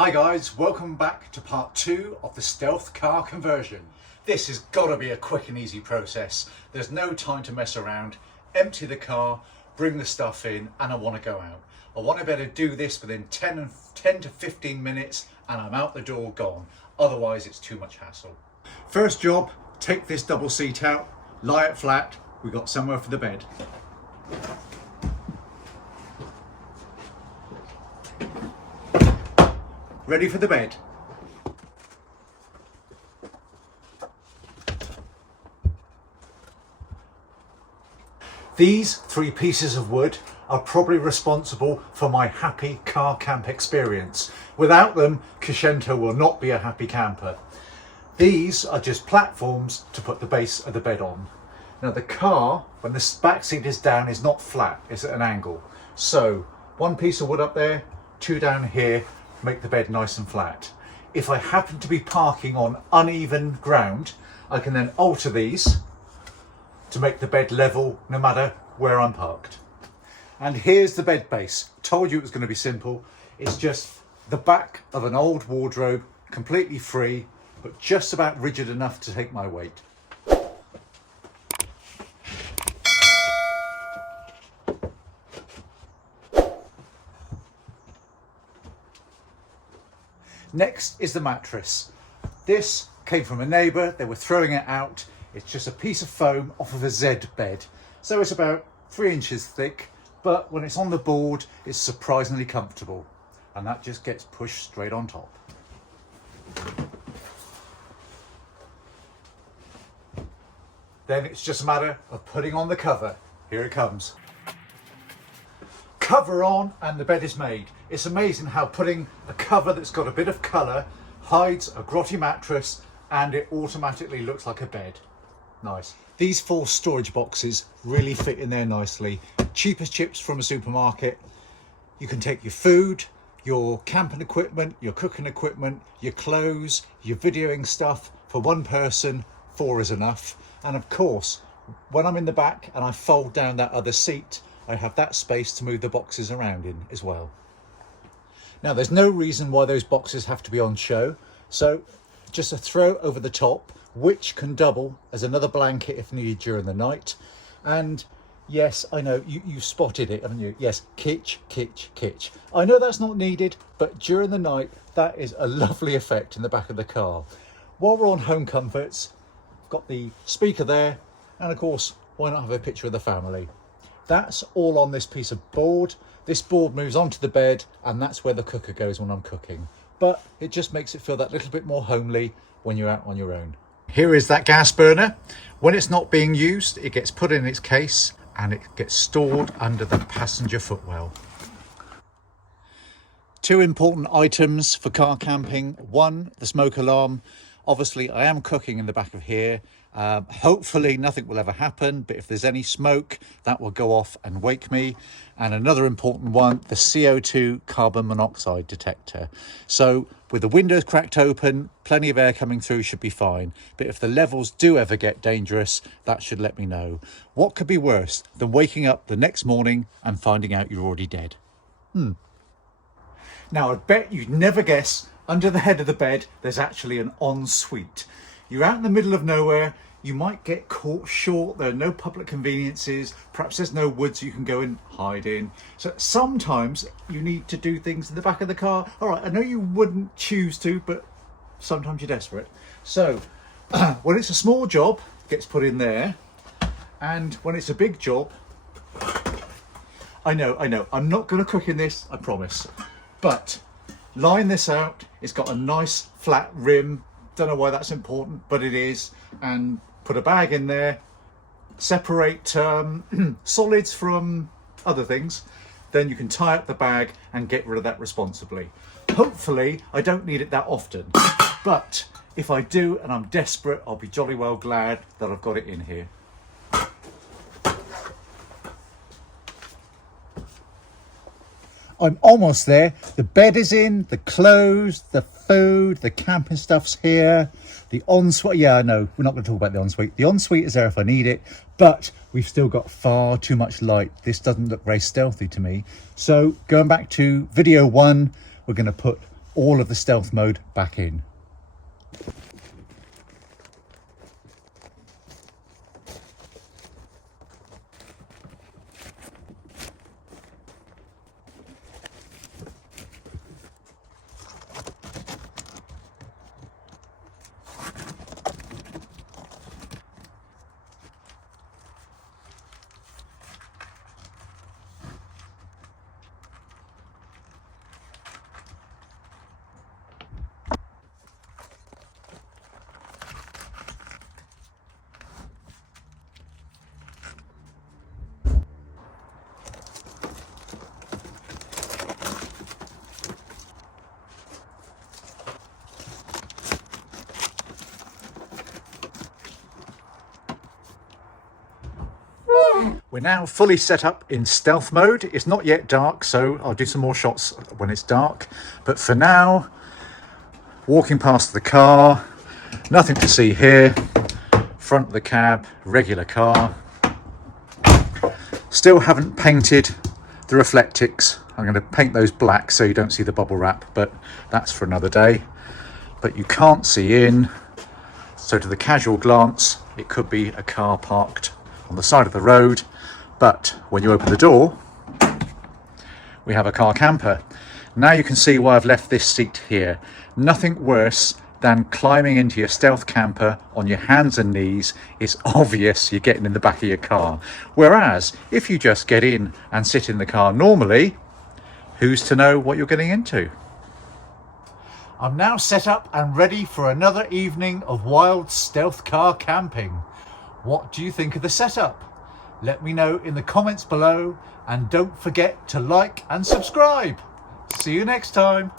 Hi guys, welcome back to part 2 of the stealth car conversion. This has got to be a quick and easy process. There's no time to mess around. Empty the car, bring the stuff in, and I want to go out. I want to be able to do this within 10 to 15 minutes and I'm out the door gone. Otherwise it's too much hassle. First job, take this double seat out, lie it flat, we've got somewhere for the bed. Ready for the bed. These 3 pieces of wood are probably responsible for my happy car camp experience. Without them, Crescento will not be a happy camper. These are just platforms to put the base of the bed on. Now the car, when the back seat is down, is not flat, it's at an angle. So 1 piece of wood up there, 2 down here, make the bed nice and flat. If I happen to be parking on uneven ground, I can then alter these to make the bed level no matter where I'm parked. And here's the bed base. Told you it was going to be simple. It's just the back of an old wardrobe, completely free, but just about rigid enough to take my weight. Next is the mattress. This came from a neighbour, they were throwing it out. It's just a piece of foam off of a Z bed. So it's about 3 inches thick, but when it's on the board, it's surprisingly comfortable. And that just gets pushed straight on top. Then it's just a matter of putting on the cover. Here it comes. Cover on and the bed is made. It's amazing how putting a cover that's got a bit of colour hides a grotty mattress and it automatically looks like a bed. Nice. These 4 storage boxes really fit in there nicely. Cheap as chips from a supermarket. You can take your food, your camping equipment, your cooking equipment, your clothes, your videoing stuff. For 1 person, 4 is enough. And of course, when I'm in the back and I fold down that other seat, I have that space to move the boxes around in as well. Now there's no reason why those boxes have to be on show, so just a throw over the top, which can double as another blanket if needed during the night. And yes, I know you spotted it, haven't you? Yes, kitsch, kitsch, kitsch. I know that's not needed, but during the night that is a lovely effect in the back of the car. While we're on home comforts, I've got the speaker there, and of course why not have a picture of the family. That's all on this piece of board. This board moves onto the bed and that's where the cooker goes when I'm cooking. But it just makes it feel that little bit more homely when you're out on your own. Here is that gas burner. When it's not being used, it gets put in its case and it gets stored under the passenger footwell. 2 important items for car camping. 1, the smoke alarm. Obviously I am cooking in the back of here. Hopefully nothing will ever happen, but if there's any smoke, that will go off and wake me. And another important one, the CO2 carbon monoxide detector. So with the windows cracked open, plenty of air coming through should be fine. But if the levels do ever get dangerous, that should let me know. What could be worse than waking up the next morning and finding out you're already dead? Now I bet you'd never guess, under the head of the bed, there's actually an ensuite. You're out in the middle of nowhere, you might get caught short, there are no public conveniences, perhaps there's no woods you can go and hide in. So sometimes you need to do things in the back of the car. All right, I know you wouldn't choose to, but sometimes you're desperate. So when it's a small job, it gets put in there. And when it's a big job, I know, I'm not gonna cook in this, I promise. But line this out, it's got a nice flat rim. Don't know why that's important, but it is. And put a bag in there, separate solids from other things, then you can tie up the bag and get rid of that responsibly. Hopefully I don't need it that often, but if I do and I'm desperate, I'll be jolly well glad that I've got it in here. I'm almost there. The bed is in, the clothes, the food, the camping stuff's here. The ensuite, yeah, no, we're not going to talk about the ensuite. The ensuite is there if I need it, but we've still got far too much light. This doesn't look very stealthy to me. So going back to video 1, we're going to put all of the stealth mode back in. We're now fully set up in stealth mode. It's not yet dark, so I'll do some more shots when it's dark. But for now, walking past the car, nothing to see here. Front of the cab, regular car. Still haven't painted the reflectics. I'm going to paint those black so you don't see the bubble wrap, but that's for another day. But you can't see in, so to the casual glance, it could be a car parked on the side of the road. But when you open the door, we have a car camper. Now you can see why I've left this seat here. Nothing worse than climbing into your stealth camper on your hands and knees. It's obvious you're getting in the back of your car. Whereas if you just get in and sit in the car normally, who's to know what you're getting into? I'm now set up and ready for another evening of wild stealth car camping. What do you think of the setup? Let me know in the comments below, and don't forget to like and subscribe. See you next time.